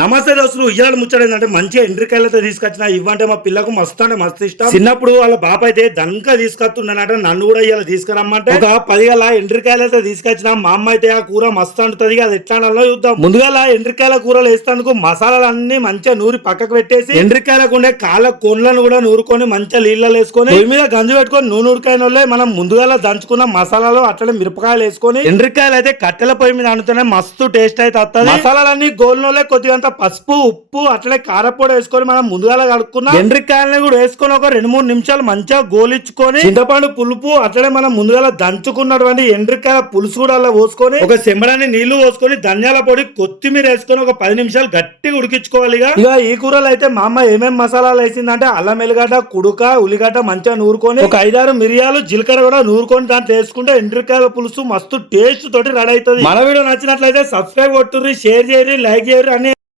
నమస్తే దోస్తులు ఇయ్యాల ముచ్చడేందంటే మంచిగా ఎండ్రికాయలతో తీసుకొచ్చిన ఇవ్వంటే మా పిల్లకు మస్తు అంటే మస్తు ఇష్టం. చిన్నప్పుడు వాళ్ళ బాప అయితే దంక తీసుకొస్తుండనట, నన్ను కూడా ఇవాళ తీసుకురమ్మంటే ఒక 10 గల ఎండ్రికాయలతో తీసుకొచ్చిన. మా అమ్మ అయితే ఆ కూర మస్తు అంటుంది, అది ఎట్లా అనాలో చూద్దాం. ముందుగా ఎండ్రికాయల కూరలు వేస్తానికి మసాలాలు అన్ని మంచిగా నూరి పక్కకు పెట్టేసి ఎండ్రికాయలకు ఉండే కాళ్ళ కొండ్లను కూడా నూరుకొని మంచిగా నీళ్ళలో వేసుకొని పొయ్యి మీద గంజు పెట్టుకొని నూనె ఉడికాయన మనం ముందుగా దంచుకున్న మసాలాలు అట్లనే మిరపకాయలు వేసుకొని ఎండ్రికాయలు అయితే కట్టెల పొయ్యి మీద అంటున్నాయి, మస్తు టేస్ట్ అయితే వస్తుంది. మసాలాలన్నీ గోల్నోలే కొద్దిగా పసుపు ఉప్పు అట్లనే కారపొడి వేసుకొని మనం ముందుగా కడుక్కున్న ఎండ్రికాయలని కూడా వేసుకొని ఒక 2-3 నిమిషాలు మంచిగా గోలించుకొని చింతపండు పులుపు అట్లనే మనం ముందుగా దంచుకున్నటువంటి ఎండ్రికాయల పులుసు కూడా అలా పోసుకొని ఒక చెంబడాన్ని నీళ్లు పోసుకొని ధనియాల పొడి కొత్తిమీర వేసుకొని ఒక 10 నిమిషాలు గట్టిగా ఉడికించుకోవాలి. ఇక ఈ కూరలు అయితే మా అమ్మ ఏమేమి మసాలాలు వేసిందంటే అల్లం ఎల్లిగడ్డ కుడుక ఉల్లిగడ్డ మంచిగా నూరుకొని ఒక 5-6 మిరియాలు జీలకర్ర కూడా నూరుకొని దాంట్లో వేసుకుంటే ఎండ్రికాయల పులుసు మస్తు టేస్ట్ తోటి రెడీ అవుతుంది. మన వీడియో నచ్చినట్లయితే సబ్స్క్రైబ్ కొట్టుర్రి, షేర్ చేయరి, లైక్ చేయరి అని